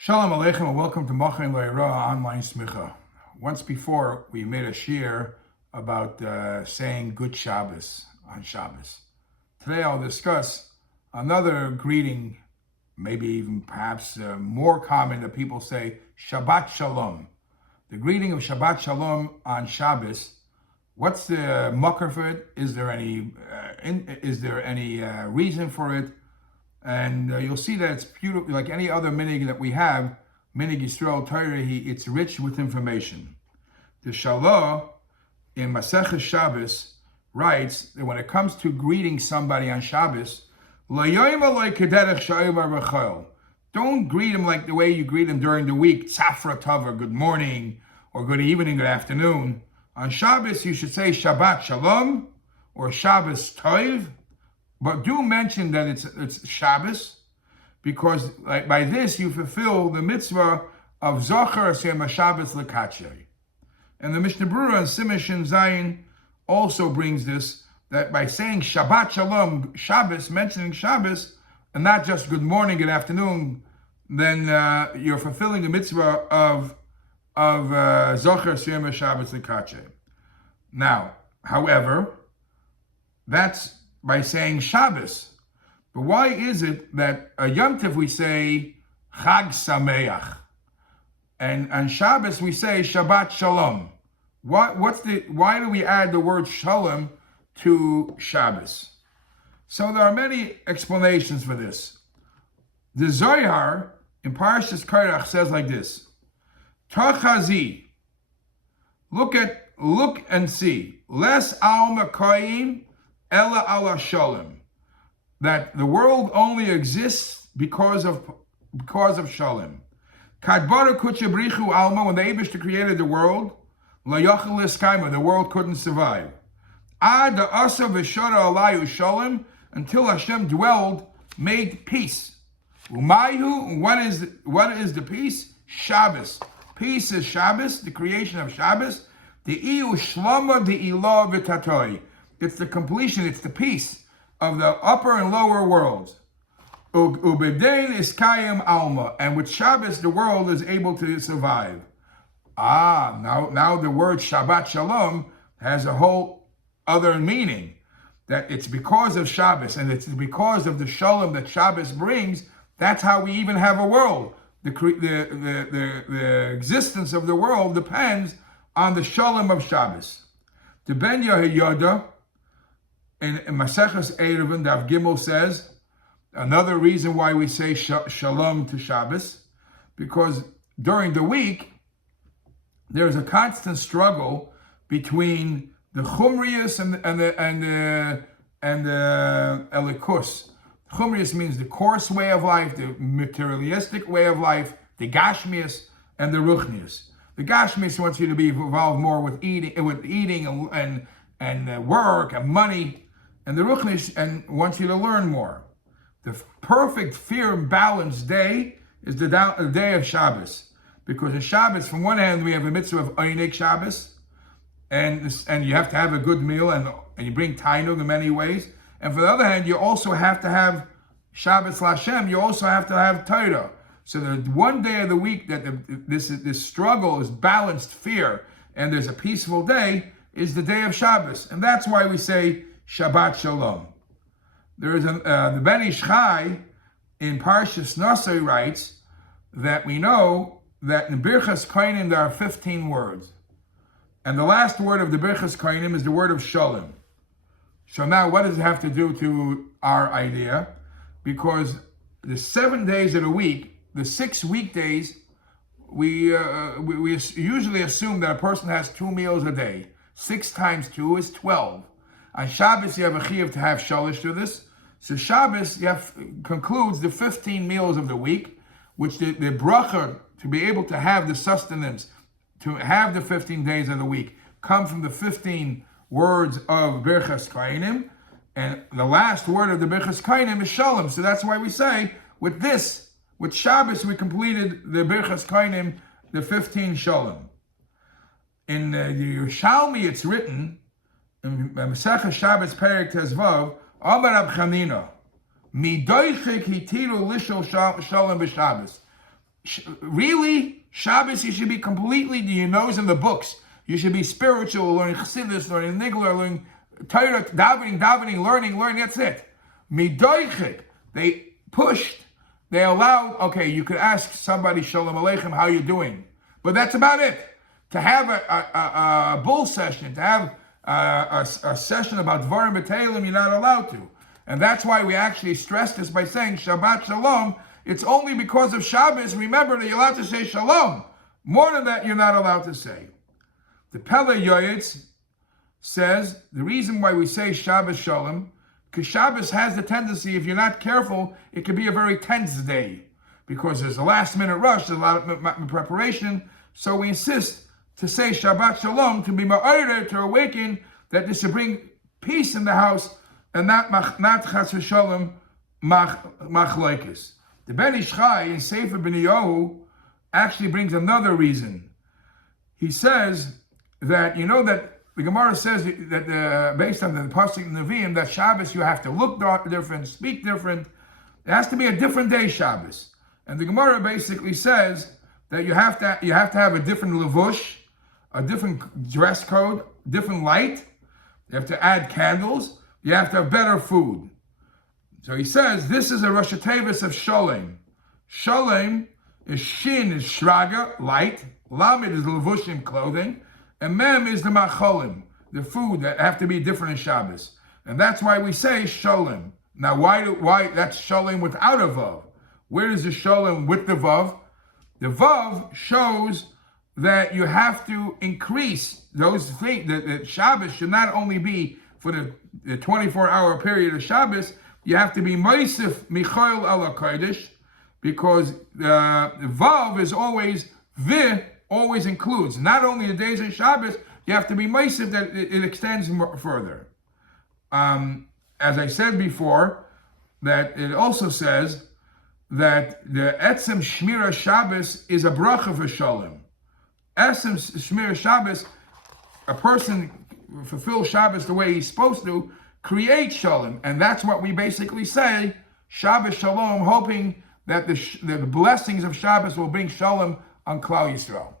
Shalom Aleichem and welcome to Mochen Le'ira online smicha. Once before, we made a shir about saying Good Shabbos on Shabbos. Today I'll discuss another greeting, maybe even perhaps more common that people say, Shabbat Shalom. The greeting of Shabbat Shalom on Shabbos. What's the mucker for it? Is there any reason for it? And you'll see that it's beautiful, like any other minig that we have, minig Yisrael Torah, it's rich with information. The Shalom in Masechus Shabbos writes that when it comes to greeting somebody on Shabbos, don't greet him like the way you greet him during the week, tzafra tova, good morning, or good evening, good afternoon. On Shabbos, you should say Shabbat Shalom, or Shabbos Tov, but do mention that it's Shabbos, because by this you fulfill the mitzvah of Zocher Shem Shabbos Lekachay. And the Mishnah Berurah and Siman Shin Zayin also brings this, that by saying Shabbat Shalom, Shabbos, mentioning Shabbos, and not just good morning, good afternoon, then you're fulfilling the mitzvah of Zocher Shem Shabbos Lekachay. Now, however, that's by saying Shabbos. But why is it that a Yom Tov we say Chag Sameach, and on Shabbos we say Shabbat Shalom? Why do we add the word Shalom to Shabbos? So there are many explanations for this. The Zohar in Parashas Korach says like this: Tachazi, look and see, Les al Makayim Ella ala Shalom, that the world only exists because of Shalom. Kadbara kuchabrichu alma, when the Eibishter created the world, la yachal eskaima, the world couldn't survive. Ad the asa v'shara alayu Shalom, until Hashem dwelled, made peace. Umayhu, what is the peace? Shabbos. Peace is Shabbos, the creation of Shabbos. The iu shlama the ilah v'tatoi. It's the completion, it's the peace of the upper and lower worlds. Ubedain is kayim alma, and with Shabbos the world is able to survive. Now the word Shabbat Shalom has a whole other meaning. That it's because of Shabbos, and it's because of the Shalom that Shabbos brings. That's how we even have a world. The existence of the world depends on the Shalom of Shabbos. The Ben Yehoyada in Maseches Eruvin, Daf Gimel says, another reason why we say Shalom to Shabbos, because during the week, there's a constant struggle between the Chumrius and the Elikus. Chumrius means the coarse way of life, the materialistic way of life, the Gashmius and the Ruchnius. The Gashmius wants you to be involved more with eating and work and money. And the Ruchnish wants you to learn more. The perfect fear and balanced day is the day of Shabbos. Because in Shabbos, from one hand, we have a mitzvah of Einik Shabbos, and you have to have a good meal, and you bring tainug in many ways. And for the other hand, you also have to have Shabbos Lashem, you also have to have Torah. So the one day of the week that this struggle is balanced fear, and there's a peaceful day, is the day of Shabbos. And that's why we say Shabbat Shalom. There is the Ben Ish Chai in Parshas Nasai writes that we know that in Birchas Kohanim there are 15 words. And the last word of the Birchas Kohanim is the word of Shalom. So now what does it have to do to our idea? Because the 7 days of the week, the 6 weekdays, we usually assume that a person has 2 meals a day. 6 times 2 is 12. On Shabbos, you have a chiyuv to have shalish to this. So Shabbos concludes the 15 meals of the week, which the bracha, to be able to have the sustenance, to have the 15 days of the week, come from the 15 words of Birchas Kohanim. And the last word of the Birchas Kohanim is Shalom. So that's why we say, with Shabbos, we completed the Birchas Kohanim, the 15 Shalom. In the Yerushalmi, it's written, in Masechah Shabbos Perek Tezvav, Amar Rab Chanina, Midoichik hitiru lishol shalom b'Shabbos. Really, Shabbos, you should be completely your nose in the books. You should be spiritual, learning Chassidus, learning Nigler, learning Torah, davening, learning. That's it. Midoichik, they pushed, they allowed, okay, you could ask somebody, Shalom Aleichem, how you doing? But that's about it. To have a bull session, to have a session about Dvarim B'Teilim, you're not allowed to. And that's why we actually stress this by saying Shabbat Shalom. It's only because of Shabbos, remember that you're allowed to say Shalom. More than that, you're not allowed to say. The Pele Yoyetz says the reason why we say Shabbos Shalom, because Shabbos has the tendency, if you're not careful, it can be a very tense day. Because there's a last minute rush, there's a lot of preparation. So we insist to say Shabbat Shalom to be ma'oreh, to awaken that this will bring peace in the house and not chas v'shalom machlokes. The Ben Ish Chai in Sefer B'Niyahu actually brings another reason. He says that, you know that the Gemara says that based on the Pasuk in Nevi'im, that Shabbos you have to look different, speak different. It has to be a different day Shabbos. And the Gemara basically says that you have to have a different levush, a different dress code, different light. You have to add candles. You have to have better food. So he says this is a Rosh Hashanah of Sholem. Sholem is Shin is Shraga, light. Lamed is levushim, clothing. And Mem is the macholim, the food that have to be different in Shabbos. And that's why we say Sholem. Now why that's Sholem without a Vav? Where is the Sholem with the Vav? The Vav shows that you have to increase those things. That Shabbos should not only be for the 24-hour period of Shabbos, you have to be Moisef Michael ala Kodesh, because the Vav is always always includes not only the days of Shabbos, you have to be Moisef that it extends further. As I said before, that it also says that the Etzem Shmira Shabbos is a bracha for Shalom. Etzem Shmira Shabbos, a person fulfills Shabbos the way he's supposed to, create Shalom. And that's what we basically say, Shabbos Shalom, hoping that the blessings of Shabbos will bring Shalom on Klal Yisrael.